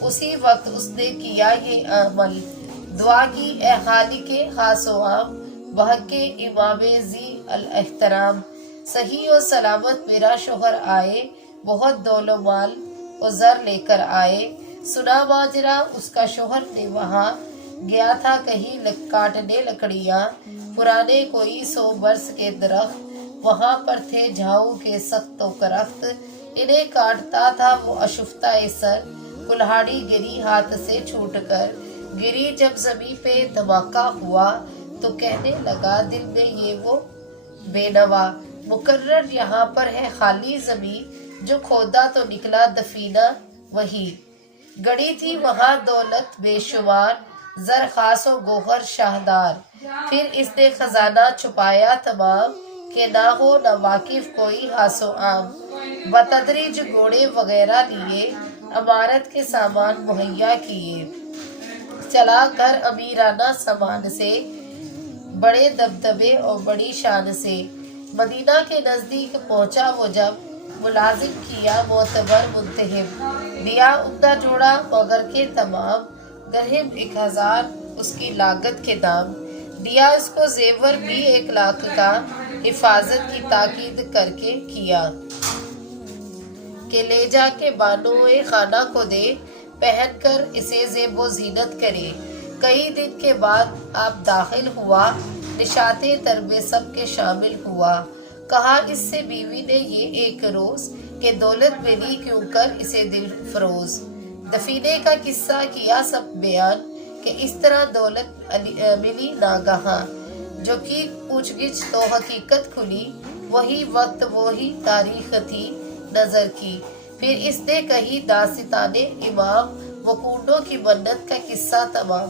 اسی وقت اس نے کیا یہ عمل، دعا کی اے خالق خاص و عام، بحق امام ذی الاحترام، صحیح و سلامت میرا شوہر آئے، بہت دول و مال و زر لے کر آئے۔ سنا ماجرا اس کا شوہر نے وہاں گیا تھا کہیں کاٹنے لکڑیاں، پرانے کوئی 100 برس کے درخت، وہاں پر تھے جھاؤ کے سخت و کرخت، انہیں کاٹتا تھا وہ اشفتہ سر، کلہاڑی گری ہاتھ سے چھوٹ کر، گری جب زمیں پہ دھماکہ ہوا تو کہنے لگا دل میں یہ وہ بے نوا، مقرر یہاں پر ہے خالی زمین، جو کھودا تو نکلا دفینہ وہی، گڑی تھی وہاں دولت بے شمار، زر خاص و گوہر شاہدار، پھر اس نے خزانہ چھپایا تمام، کہ نہ ہو نہ واقف کوئی خاص و عام، بتدریج گھوڑے وغیرہ لیے، عمارت کے سامان مہیا کیے، چلا گھر امیرانہ سامان سے، بڑے دبدبے اور بڑی شان سے، مدینہ کے نزدیک پہنچا وہ جب، ملازم کیا معتبر منتہب، دیا عمدہ جوڑا مگر کے تمام، درہم 1000 اس کی لاگت کے دام، دیا اس کو زیور بھی 1 لاکھ کا، حفاظت کی تاکید کر کے کیا، کہ لے جا کے بانوئے خانہ کو دے، پہن کر اسے زیب و زینت کرے۔ کئی دن کے بعد آپ داخل ہوا، نشاط طرب سب کے شامل ہوا، کہا اس سے بیوی نے یہ ایک روز، کہ دولت ملی کیوں کر اسے دل فروز، دفینے کا قصہ کیا سب بیان، کہ اس طرح دولت ملی ناگہاں، جو کی پوچھ گچھ تو حقیقت کھلی، وہی وقت وہی تاریخ تھی نظر کی، پھر اس نے کہی داستان امام، وہ کنڈوں کی منت کا قصہ تمام،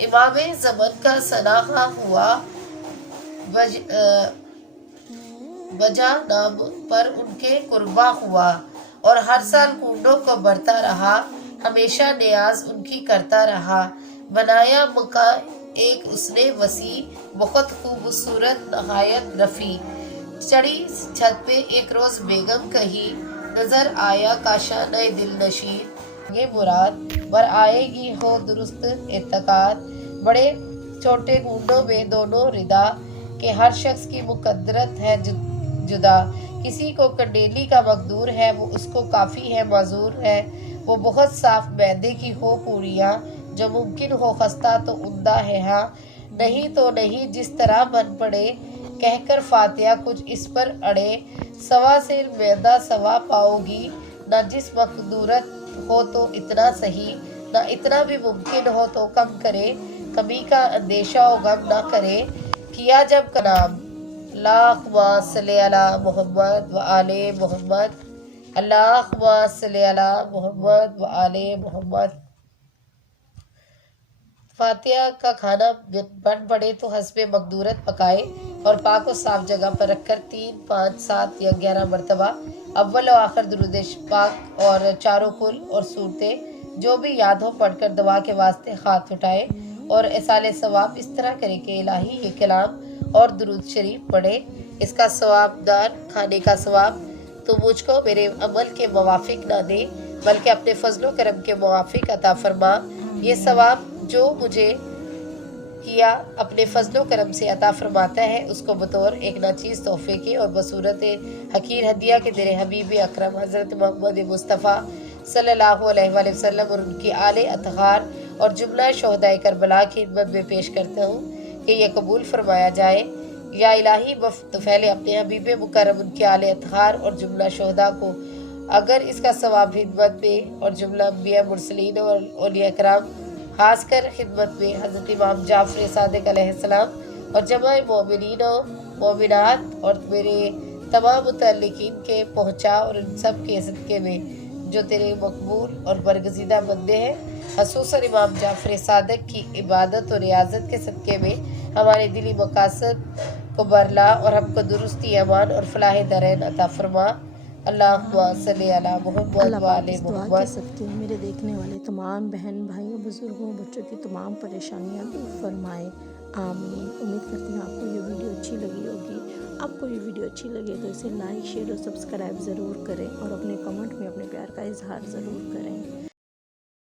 امام زمن کا سناخہ ہوا، بجا نام پر ان کے قربا ہوا، اور ہر سال کنڈوں کو بھرتا رہا، ہمیشہ نیاز ان کی کرتا رہا، بنایا مکان ایک اس نے وسیع، بہت خوبصورت نہایت رفیع، چڑھی چھت پہ ایک روز بیگم کہی، نظر آیا کاشانہ دل نشین، یہ مراد بر آئے گی ہو درست اعتقاد، بڑے چھوٹے کنڈوں میں دونوں ردا، کہ ہر شخص کی مقدرت ہے جدا، کسی کو کنڈیلی کا مقدور ہے وہ اس کو کافی ہے معذور ہے، وہ بہت صاف میدے کی ہو پوریاں، جو ممکن ہو خستہ تو عمدہ ہے ہاں، نہیں تو نہیں جس طرح من پڑے، کہہ کر فاتحہ کچھ اس پر اڑے، سوا سیر میدہ سوا پاؤ گی، نہ جس مقدورت ہو تو اتنا صحیح، نہ اتنا بھی ممکن ہو تو کم کرے، کمی کا اندیشہ و غم نہ کرے، کیا جب کا نام، اللہم صلی علی محمد و آل محمد، اللہم صلی علی محمد و آل محمد۔ فاتحہ کا کھانا بن پڑے تو حسب مقدورت پکائے، اور پاک و صاف جگہ پر رکھ کر 3، 5، 7 یا 11 مرتبہ اول و آخر درود پاک اور چاروں کل اور صورتیں جو بھی یاد ہو پڑھ کر دعا کے واسطے ہاتھ اٹھائے، اور اصالِ ثواب اس طرح کرے کہ الہی یہ کلام اور درود شریف پڑھے، اس کا ثواب دار کھانے کا ثواب تو مجھ کو میرے عمل کے موافق نہ دے، بلکہ اپنے فضل و کرم کے موافق عطا فرما، یہ ثواب جو مجھے کیا اپنے فضل و کرم سے عطا فرماتا ہے، اس کو بطور ایک ناچیز تحفے کے اور بصورت حقیر ہدیہ کے تیرے حبیب اکرم حضرت محمد مصطفیٰ صلی اللہ علیہ وآلہ وسلم اور ان کی آل اطہار اور جملہ شہدائے کربلا کی خدمت میں پیش کرتا ہوں کہ یہ قبول فرمایا جائے۔ یا الہی بفعل اپنے حبیب مکرم ان کے آل اطہار اور جملہ شہداء کو اگر اس کا ثواب خدمت میں اور جملہ انبیاء مرسلین اور اولیاء کرام، خاص کر خدمت میں حضرت امام جعفر صادق علیہ السلام اور جمع مومنین و مومنات اور میرے تمام متعلقین کے پہنچا، اور ان سب کے صدقے میں جو تیرے مقبول اور برگزیدہ بندے ہیں، خصوصاً امام جعفر صادق کی عبادت اور ریاضت کے صدقے میں ہمارے دلی مقاصد کو برلا اور ہم کو درستی امان اور فلاح دارین عطا فرما۔ اللہم صلی علی محمد اللہ و پاک آل اس دعا کے محمد۔ صدقے میرے دیکھنے والے تمام بہن بھائیوں بزرگوں بچوں کی تمام پریشانیاں دور فرمائے، آمین۔ امید کرتی ہوں آپ کو یہ ویڈیو اچھی لگی ہوگی۔ آپ کو یہ ویڈیو اچھی لگے تو اسے لائک، شیئر اور سبسکرائب ضرور کریں، اور اپنے کمنٹ میں اپنے پیار کا اظہار ضرور کریں۔